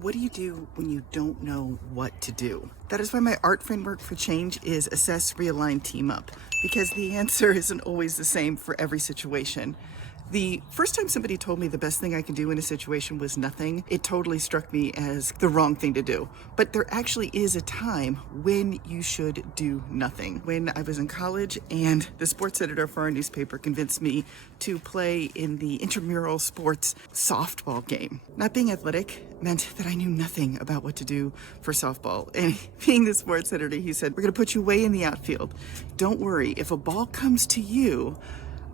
What do you do when you don't know what to do? That is why my art framework for change is assess, realign, team up, because the answer isn't always the same for every situation. The first time somebody told me the best thing I could do in a situation was nothing, it totally struck me as the wrong thing to do. But there actually is a time when you should do nothing. When I was in college and the sports editor for our newspaper convinced me to play in the intramural sports softball game. Not being athletic meant that I knew nothing about what to do for softball. And being the sports editor, he said, "We're gonna put you way in the outfield. Don't worry, if a ball comes to you,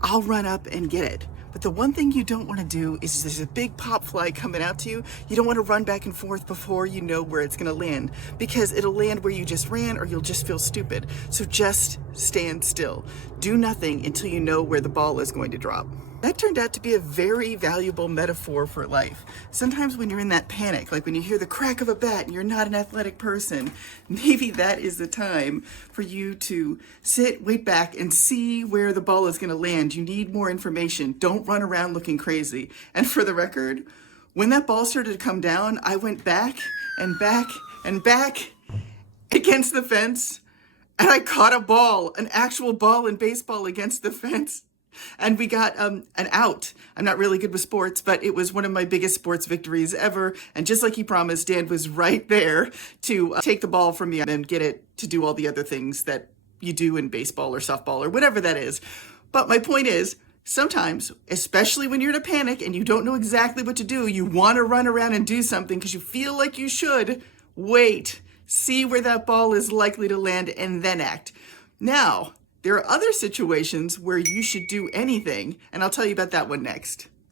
I'll run up and get it. But the one thing you don't want to do is there's a big pop fly coming out to you. You don't want to run back and forth before you know where it's going to land, because it'll land where you just ran or you'll just feel stupid. So just stand still. Do nothing until you know where the ball is going to drop." That turned out to be a very valuable metaphor for life. Sometimes when you're in that panic, like when you hear the crack of a bat and you're not an athletic person, maybe that is the time for you to sit, wait back, and see where the ball is going to land. You need more information. Don't run around looking crazy. And for the record, when that ball started to come down, I went back and back and back against the fence, and I caught a ball, an actual ball in baseball against the fence. And we got an out. I'm not really good with sports, but it was one of my biggest sports victories ever. And just like he promised, Dan was right there to take the ball from me and get it to do all the other things that you do in baseball or softball or whatever that is. But my point is, sometimes, especially when you're in a panic and you don't know exactly what to do, you want to run around and do something because you feel like you should. Wait, see where that ball is likely to land, and then act. Now, there are other situations where you should do anything, and I'll tell you about that one next.